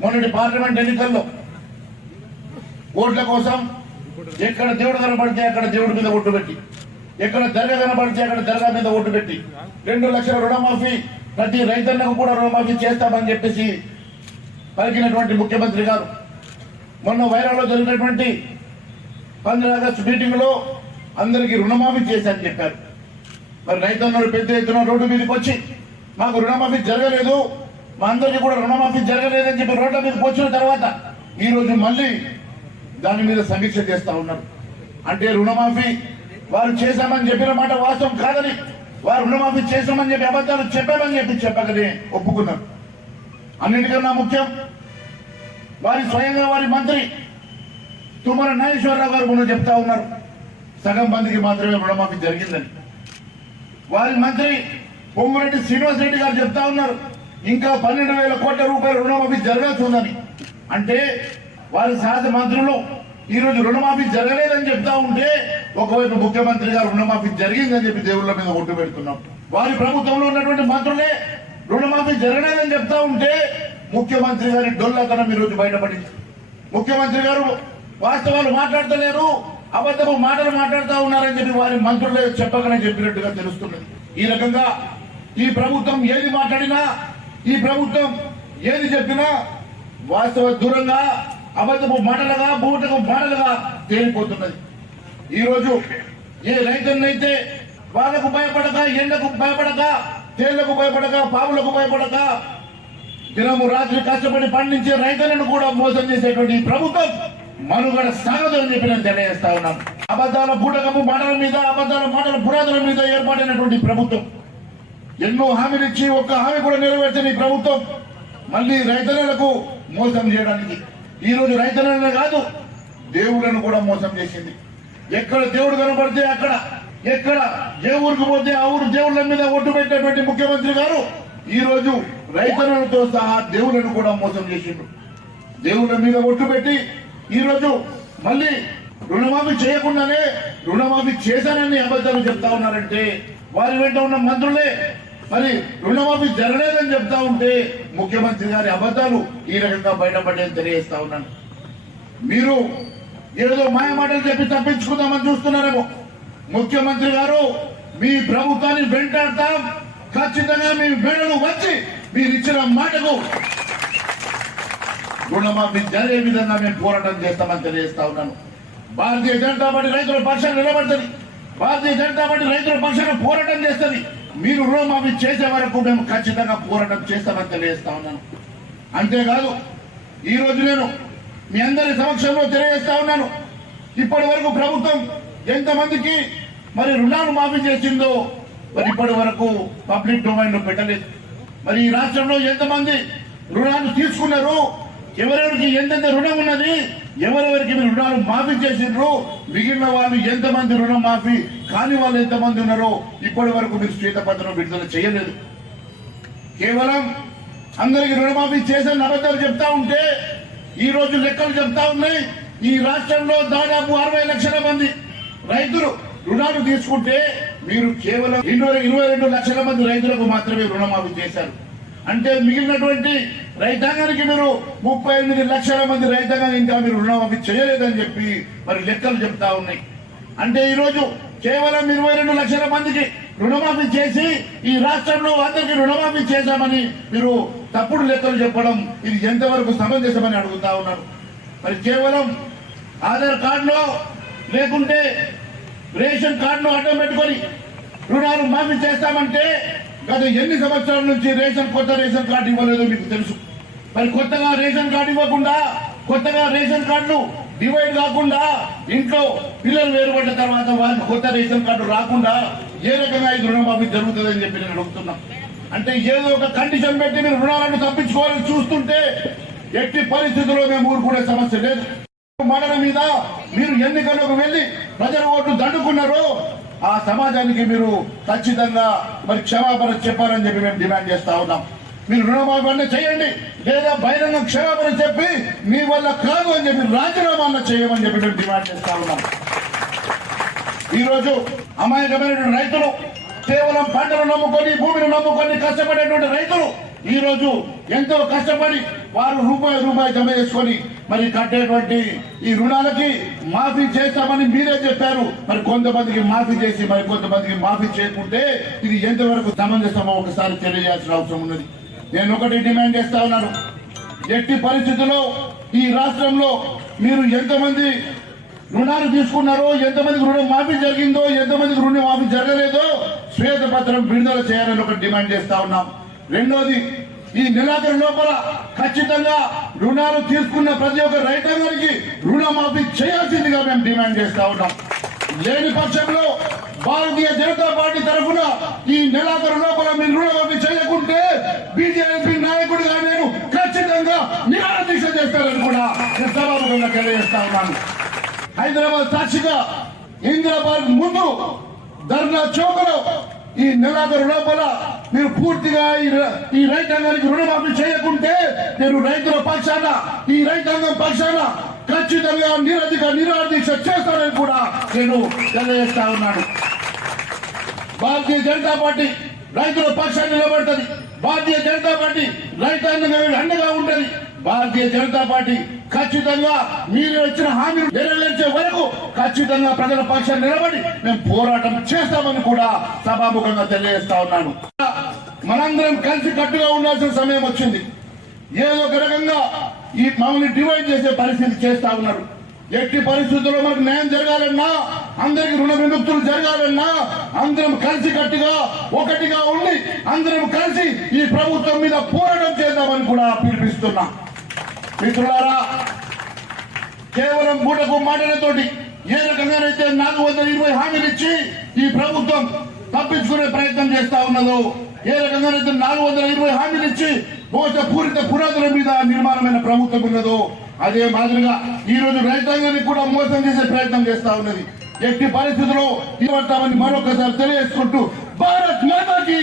మొన్నటి పార్లమెంట్ ఎన్నికల్లో ఓట్ల కోసం ఎక్కడ దేవుడు కనబడితే అక్కడ దేవుడి మీద ఓటు పెట్టి, ఎక్కడ దర్గా కనబడితే అక్కడ దర్గా మీద ఓటు పెట్టి 2 లక్షల రుణమాఫీ ప్రతి రైతన్నకు కూడా రుణమాఫీ చేస్తామని చెప్పేసి పలికినటువంటి ముఖ్యమంత్రి గారు మొన్న వైరాలో జరిగినటువంటి 15 ఆగస్టు మీటింగ్ లో అందరికీ రుణమాఫీ చేశారని చెప్పారు. మరి రైతన్నలు పెద్ద ఎత్తున రోడ్డు మీదకి వచ్చి మాకు రుణమాఫీ జరగలేదు, మా అందరికీ కూడా రుణమాఫీ జరగలేదని చెప్పి రోడ్ల మీదకి వచ్చిన తర్వాత ఈ రోజు మళ్ళీ దాని మీద సమీక్ష చేస్తా ఉన్నారు. అంటే రుణమాఫీ వారు చేశామని చెప్పిన మాట వాస్తవం కాదని, వారు రుణమాఫీ చేశామని చెప్పి అబద్ధాలు చెప్పామని చెప్పి చెప్పకనే ఒప్పుకున్నారు. అన్నిటికన్నా ముఖ్యం, వారి స్వయంగా వారి మంత్రి తుమ్మల నాగేశ్వరరావు గారు ముందు చెప్తా ఉన్నారు సగం మందికి మాత్రమే రుణమాఫీ జరిగిందని. వారి మంత్రి పొంగురెడ్డి శ్రీనివాస్ రెడ్డి గారు చెప్తా ఉన్నారు ఇంకా 12,000 కోట్ల రూపాయల రుణమాఫీ జరగాల్సి ఉందని. అంటే వారి సహజ మంత్రులు ఈ రోజు రుణమాఫీ జరగలేదని చెప్తా ఉంటే ఒకవైపు ముఖ్యమంత్రి గారు రుణమాఫీ జరిగిందని చెప్పి దేవుళ్ళ మీద ఒట్టు పెడుతున్నాం. వారి ప్రభుత్వంలో ఉన్నటువంటి మంత్రులే రుణమాఫీ జరగలేదని చెప్తా ఉంటే ముఖ్యమంత్రి గారి డొల్లతనం ఈ రోజు బయటపడింది. ముఖ్యమంత్రి గారు వాస్తవాలు మాట్లాడతలేరు, అబద్ధపు మాటలు మాట్లాడుతూ ఉన్నారని చెప్పి వారి మంత్రులే చెప్పకనే చెప్పినట్టుగా తెలుస్తున్నది. ఈ రకంగా ఈ ప్రభుత్వం ఏది మాట్లాడినా, ఈ ప్రభుత్వం ఏది చెప్పినా వాస్తవ దూరంగా అబద్ధపు మాటలుగా బూటకు మాటలుగా తేలిపోతున్నది. ఈ రోజు ఏ రైతున్నైతే వాళ్ళకు భయపడక, ఎండకు భయపడక, తేళ్లకు భయపడక, పావులకు భయపడక దినము రాత్రి కష్టపడి పండించే రైతులను కూడా మోసం చేసేటువంటి ఈ ప్రభుత్వం మనుగడ సాగదని చెప్పి నేను తెలియజేస్తా ఉన్నాను. అబద్ధాల బూటకపు మాటల మీద, అబద్ధాల మాటల పురాతన మీద ఏర్పాటైనటువంటి ప్రభుత్వం ఎన్నో హామీలు ఇచ్చి ఒక్క హామీ కూడా నెరవేర్చని ప్రభుత్వం మళ్ళీ రైతులకు మోసం చేయడానికి ఈ రోజు రైతులనే కాదు దేవుళ్ళను కూడా మోసం చేసింది. ఎక్కడ దేవుడు కనబడితే అక్కడ, ఎక్కడ ఏ ఊరికి పోతే ఆ ఊరు దేవుళ్ళ మీద ఒట్టు పెట్టేటువంటి ముఖ్యమంత్రి గారు ఈ రోజు రైతులతో సహా దేవుళ్ళను కూడా మోసం చేసిండు. దేవుళ్ళ మీద ఒట్టు పెట్టి ఈ రోజు మళ్ళీ రుణమాఫీ చేయకుండానే రుణమాఫీ చేశానని అబద్ధాలు చెప్తా ఉన్నారంటే వారి వెంట ఉన్న మంత్రులే మరి రుణమాఫీ జరగలేదని చెప్తా ఉంటే ముఖ్యమంత్రి గారి అబద్ధాలు ఈ రకంగా బయటపడేది తెలియజేస్తా ఉన్నాను. మీరు ఏదో మాయ మాటలు చెప్పి తప్పించుకుందామని చూస్తున్నారేమో. ముఖ్యమంత్రి గారు మీ ప్రభుత్వాన్ని వెంటాడతాం, ఖచ్చితంగా మీ మెడలు వచ్చి మీరు ఇచ్చిన మాటకు రుణమాఫీ జరిగే విధంగా మేము పోరాటం చేస్తామని తెలియజేస్తా ఉన్నాను. భారతీయ జనతా పార్టీ రైతుల పక్షాన నిలబడుతుంది, భారతీయ జనతా పార్టీ రైతుల పక్షాన పోరాటం చేస్తుంది. మీరు రుణమాఫీ చేసే వరకు మేము ఖచ్చితంగా పోరాటం చేస్తామని తెలియజేస్తా ఉన్నాను. అంతేకాదు ఈ రోజు నేను మీ అందరి సమక్షంలో తెలియజేస్తా ఉన్నాను, ఇప్పటి వరకు ప్రభుత్వం ఎంతమందికి మరి రుణాలు మాఫీ చేసిందో మరి ఇప్పటి వరకు పబ్లిక్ డొమైన్ లో పెట్టలేదు. మరి ఈ రాష్ట్రంలో ఎంతమంది రుణాలు తీసుకున్నారు, ఎవరెవరికి ఎంతెంత రుణం ఉన్నది, ఎవరెవరికి మీరు రుణాలు మాఫీ చేసిండ్రు, మిగిలిన వాళ్ళు ఎంతమంది రుణం మాఫీ కాని వాళ్ళు ఎంతమంది ఉన్నారో ఇప్పటి వరకు మీరు శ్వేతపత్రం విడుదల చేయలేదు. కేవలం అందరికి రుణమాఫీ చేసిన అబద్ధాలు చెప్తా ఉంటే ఈ రోజు లెక్కలు చెప్తా ఉన్నాయి. ఈ రాష్ట్రంలో దాదాపు 60 లక్షల మంది రైతులు రుణాలు తీసుకుంటే మీరు కేవలం 22 లక్షల మంది రైతులకు మాత్రమే రుణమాఫీ చేశారు. అంటే మిగిలినటువంటి రైతాంగానికి మీరు 38 లక్షల మంది రైతాంగానికి ఇంకా మీరు రుణమాఫీ చేయలేదని చెప్పి మరి లెక్కలు చెప్తా ఉన్నాయి. అంటే ఈ రోజు కేవలం 22 లక్షల మందికి రుణమాఫీ చేసి ఈ రాష్ట్రంలో అందరికీ రుణమాఫీ చేశామని మీరు తప్పుడు లెక్కలు చెప్పడం ఇది ఎంతవరకు సమంజసమని అడుగుతా ఉన్నారు. మరి కేవలం ఆధార్ కార్డులో లేకుంటే రేషన్ కార్డులో అడ్డం పెట్టుకొని రుణాలు మాఫీ చేస్తామంటే గత ఎన్ని సంవత్సరాల నుంచి కొత్త రేషన్ కార్డు ఇవ్వలేదో మీకు తెలుసు. మరి కొత్తగా రేషన్ కార్డు ఇవ్వకుండా, కొత్తగా రేషన్ కార్డులు డివైడ్ కాకుండా, ఇంట్లో పిల్లలు వేరుపడ్డ తర్వాత వారికి కొత్త రేషన్ కార్డు రాకుండా ఏ రకంగా ఈ రుణమాఫీ జరుగుతుందని చెప్పి నేను అడుగుతున్నా. అంటే ఏదో ఒక కండిషన్ పెట్టి మీరు రుణాలను తప్పించుకోవాలని చూస్తుంటే ఎట్టి పరిస్థితుల్లో మేము ఊరుకునే సమస్య లేదు. మాటల మీద మీరు ఎన్నికలకు వెళ్లి ప్రజల ఓట్లు దండుకున్నారో ఆ సమాజానికి మీరు ఖచ్చితంగా మరి క్షమాపణ చెప్పాలని చెప్పి మేము డిమాండ్ చేస్తా ఉన్నాం. మీరు రుణమాఫీ చేయండి, లేదా బహిరంగ క్షమాపణ చెప్పి మీ వల్ల కాదు అని చెప్పి రాజీనామా చేయమని చెప్పి మేము డిమాండ్ చేస్తా ఉన్నాం. ఈ రోజు అమాయకమైనటువంటి రైతులు, కేవలం పంటలు నమ్ముకొని, భూమిని నమ్ముకొని కష్టపడేటువంటి రైతులు ఈ రోజు ఎంతో కష్టపడి వారు రూపాయి జమ చేసుకొని మరి కట్టేటువంటి ఈ రుణాలకి మాఫీ చేస్తామని మీరే చెప్పారు. మరి కొంతమందికి మాఫీ చేసి మరి కొంతమందికి మాఫీ చేయకుంటే ఇది ఎంతవరకు సమంజసమో ఒకసారి తెలియజేయాల్సిన అవసరం ఉన్నది. నేను ఒకటి డిమాండ్ చేస్తా ఉన్నాను, ఎట్టి పరిస్థితుల్లో ఈ రాష్ట్రంలో మీరు ఎంతమంది రుణాలు తీసుకున్నారో, ఎంతమందికి రుణం మాఫీ జరిగిందో, ఎంతమందికి రుణం మాఫీ జరగలేదో శ్వేతపత్రం విడుదల చేయాలని ఒక డిమాండ్ చేస్తా ఉన్నాం. రెండోది, ఈ నెలాఖరు లోపల ఖచ్చితంగా రుణాలు తీసుకున్న ప్రతి ఒక్క రైతాంగానికి రుణమాఫీ చేయాల్సిందిగా మేము డిమాండ్ చేస్తా ఉన్నాం. లేని పక్షంలో భారతీయ జనతా పార్టీ తరఫున ఈ నెలాఖరు లోపల మీరు రుణమాఫీ చేయకుంటే బీజేపీ నాయకుడిగా నేను ఖచ్చితంగా నిరాహార దీక్ష చేస్తానని కూడా సభాముఖంగా తెలియజేస్తా ఉన్నాను. హైదరాబాద్ సాక్షిగా ఇందిరాబాద్ ముందు ధర్నా చౌకలో ఈ నెలాఖరు లోపల మీరు పూర్తిగా ఈ రైతాంగానికి రుణమాఫీ చేయకుంటే నేను రైతుల పక్షాన, ఈ రైతాంగం పక్షాన ఖచ్చితంగా నిరాహార దీక్ష చేస్తానని కూడా నేను తెలియజేస్తా ఉన్నాను. భారతీయ జనతా పార్టీ రైతుల పక్షాన్ని నిలబడుతుంది. భారతీయ జనతా పార్టీ రైతాంగం అండగా ఉంటది. భారతీయ జనతా పార్టీ ఖచ్చితంగా మీరు ఇచ్చిన హామీలు నెరవేర్చే వరకు ఖచ్చితంగా ప్రజల పక్షాన్ని నిలబడి మేము పోరాటం చేస్తామని కూడా సభాముఖంగా తెలియజేస్తా ఉన్నాను. మనందరం కలిసి కట్టుగా ఉండాల్సిన సమయం వచ్చింది. ఏదో ఒక రకంగా ఈ మమ్మల్ని డివైడ్ చేసే పరిస్థితి చేస్తా ఉన్నారు. ఎట్టి పరిస్థితుల్లో మనకు న్యాయం జరగాలన్నా, అందరికి రుణ విముక్తులు జరగాలన్నా అందరం కలిసి కట్టుగా ఒకటిగా ఉండి అందరం కలిసి ఈ ప్రభుత్వం మీద పోరాటం చేద్దామని కూడా పిలిపిస్తున్నా. మిత్రులారా, కేవలం బూటకు మాటలతోటి ఏ రకంగానైతే 420 హామీలు ఇచ్చి ఈ ప్రభుత్వం తప్పించుకునే ప్రయత్నం చేస్తా ఉన్నదో, ఏ రకంగానైతే 420 హామీలు ఇచ్చి మోసపూరిత పునాదుల మీద నిర్మాణమైన ప్రభుత్వం ఉన్నదో, అదే మాదిరిగా ఈ రోజు రైతాంగాన్ని కూడా మోసం చేసే ప్రయత్నం చేస్తా ఉన్నది. ఎట్టి పరిస్థితుల్లో ఇవ్వటామని మరొకసారి తెలియజేసుకుంటూ భారత్ మాతాకి